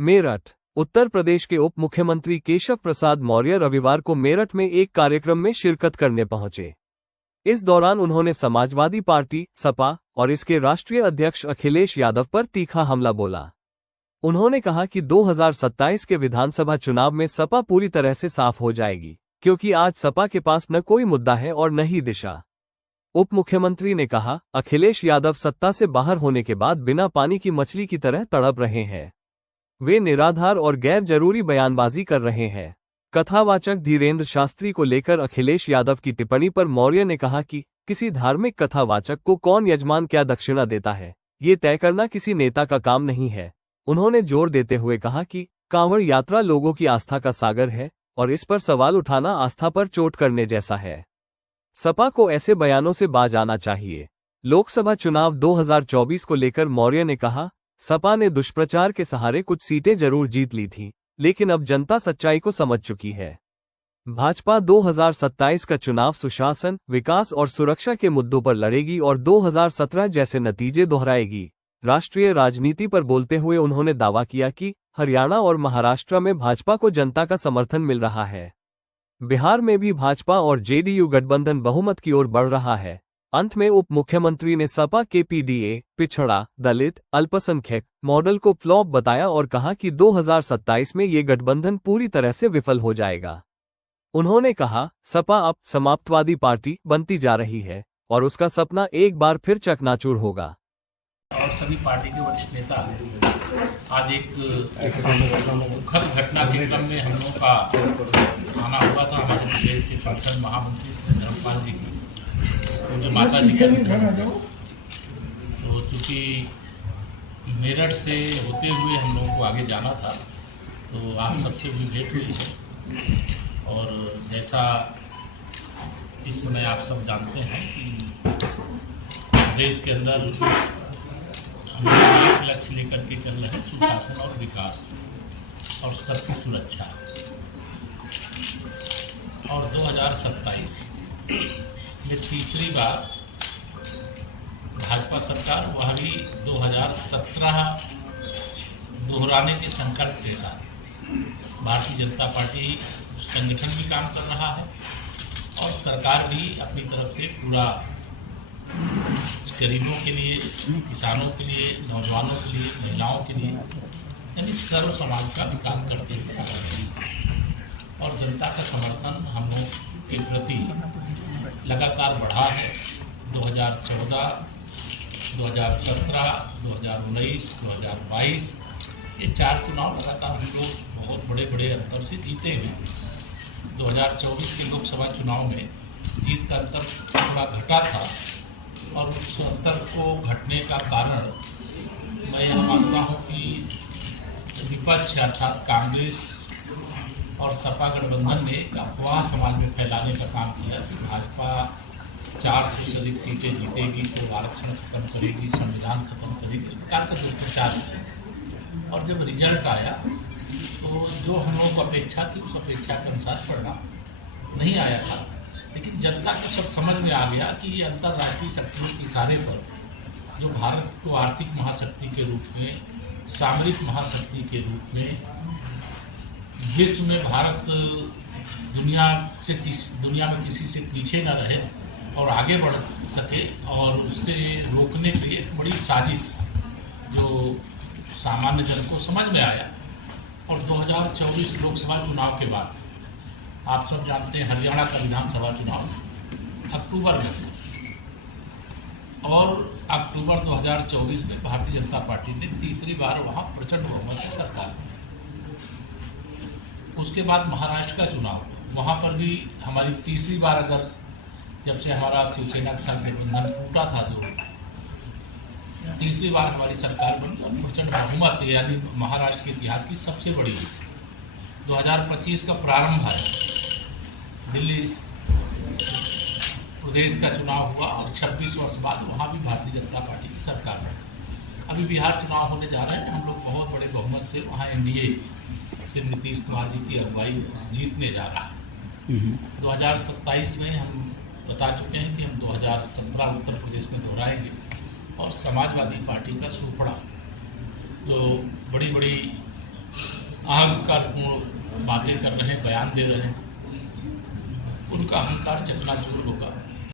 मेरठ। उत्तर प्रदेश के उप मुख्यमंत्री केशव प्रसाद मौर्य रविवार को मेरठ में एक कार्यक्रम में शिरकत करने पहुंचे। इस दौरान उन्होंने समाजवादी पार्टी सपा और इसके राष्ट्रीय अध्यक्ष अखिलेश यादव पर तीखा हमला बोला। उन्होंने कहा कि 2027 के विधानसभा चुनाव में सपा पूरी तरह से साफ हो जाएगी, क्योंकि आज सपा के पास न कोई मुद्दा है और न ही दिशा। उप मुख्यमंत्री ने कहा, अखिलेश यादव सत्ता से बाहर होने के बाद बिना पानी की मछली की तरह तड़प रहे हैं। वे निराधार और गैर जरूरी बयानबाजी कर रहे हैं। कथावाचक धीरेन्द्र शास्त्री को लेकर अखिलेश यादव की टिप्पणी पर मौर्य ने कहा कि किसी धार्मिक कथावाचक को कौन यजमान क्या दक्षिणा देता है, ये तय करना किसी नेता का काम नहीं है। उन्होंने जोर देते हुए कहा कि कांवड़ यात्रा लोगों की आस्था का सागर है और इस पर सवाल उठाना आस्था पर चोट करने जैसा है। सपा को ऐसे बयानों से बाज आना चाहिए। लोकसभा चुनाव 2024 को लेकर मौर्य ने कहा, सपा ने दुष्प्रचार के सहारे कुछ सीटें जरूर जीत ली थी, लेकिन अब जनता सच्चाई को समझ चुकी है। भाजपा 2027 का चुनाव सुशासन, विकास और सुरक्षा के मुद्दों पर लड़ेगी और 2017 जैसे नतीजे दोहराएगी। राष्ट्रीय राजनीति पर बोलते हुए उन्होंने दावा किया कि हरियाणा और महाराष्ट्र में भाजपा को जनता का समर्थन मिल रहा है। बिहार में भी भाजपा और जेडीयू गठबंधन बहुमत की ओर बढ़ रहा है। अंत में उप मुख्यमंत्री ने सपा के पीडीए, पिछड़ा, दलित, अल्पसंख्यक मॉडल को फ्लॉप बताया और कहा कि 2027 में ये गठबंधन पूरी तरह से विफल हो जाएगा। उन्होंने कहा, सपा अब समाप्तवादी पार्टी बनती जा रही है और उसका सपना एक बार फिर चकनाचूर होगा। और सभी पार्टी के वरिष्ठ नेता आज एक दुखद घटना के क्रम में हम लोगों का आना हुआ था। हमारे प्रदेश के संसद महामंत्री धर्मपाल जी की जो माता जी तो चूँकि मेरठ से होते हुए हम लोगों को आगे जाना था, तो आप सबसे भी भेंट हुई है। और जैसा इस समय आप सब जानते हैं कि देश के अंदर एक लक्ष्य लेकर के चल रहे हैं, सुशासन और विकास और सबकी सुरक्षा। और 2027 में तीसरी बार भाजपा सरकार, वह भी 2017 दोहराने के संकल्प के साथ भारतीय जनता पार्टी संगठन भी काम कर रहा है और सरकार भी अपनी तरफ से पूरा गरीबों के लिए, किसानों के लिए, नौजवानों के लिए, महिलाओं के लिए, यानी सर्व समाज का विकास करते हुए आ रही है। और जनता का समर्थन हम लोग के प्रति लगातार बढ़ा है। 2014, 2017, 2019, 2022 ये 4 चुनाव लगातार हम लोग बहुत बड़े बड़े अंतर से जीते हैं। 2024 के लोकसभा चुनाव में जीत का अंतर थोड़ा घटा था और उस अंतर को घटने का कारण मैं यह मानता हूँ कि विपक्ष अर्थात कांग्रेस और सपा गठबंधन ने एक अफवाह समाज में फैलाने का काम किया कि भाजपा 400 से अधिक सीटें जीतेगी तो आरक्षण खत्म करेगी, संविधान खत्म करेगी, इस प्रकार का दुष्प्रचार किया। और जब रिजल्ट आया तो जो हम लोगों को अपेक्षा थी उस अपेक्षा के अनुसार परिणाम नहीं आया था। लेकिन जनता को सब समझ में आ गया कि ये अंतर्राष्ट्रीय शक्तियों के इशारे पर जो भारत को आर्थिक महाशक्ति के रूप में, सामरिक महाशक्ति के रूप में, विश्व में भारत दुनिया में किसी से पीछे न रहे और आगे बढ़ सके, और उससे रोकने के लिए एक बड़ी साजिश जो सामान्य जन को समझ में आया। और 2024 लोकसभा चुनाव के बाद आप सब जानते हैं हरियाणा का विधानसभा चुनाव अक्टूबर में, और अक्टूबर 2024 में भारतीय जनता पार्टी ने तीसरी बार वहां प्रचंड बहुमत से सरकार। उसके बाद महाराष्ट्र का चुनाव, वहां पर भी हमारी तीसरी बार, अगर जब से हमारा शिवसेना के साथ गठबंधन टूटा था, जो तीसरी बार हमारी सरकार बनी और प्रचंड बहुमत, यानी महाराष्ट्र के इतिहास की सबसे बड़ी जीत। 2025 का प्रारंभ है, दिल्ली प्रदेश का चुनाव हुआ और 26 वर्ष बाद वहाँ भी भारतीय जनता पार्टी की सरकार बनी। अभी बिहार चुनाव होने जा रहे हैं, हम लोग बहुत बड़े बहुमत से वहाँ एनडीए से नीतीश कुमार जी की अगुवाई जीतने जा रहा है। 2027 में हम बता चुके हैं कि हम 2017 उत्तर प्रदेश में दोहराएंगे और समाजवादी पार्टी का सूपड़ा, जो बड़ी बड़ी अहंकारपूर्ण बातें कर रहे हैं, बयान दे रहे हैं, उनका अहंकार चकनाचूर होगा।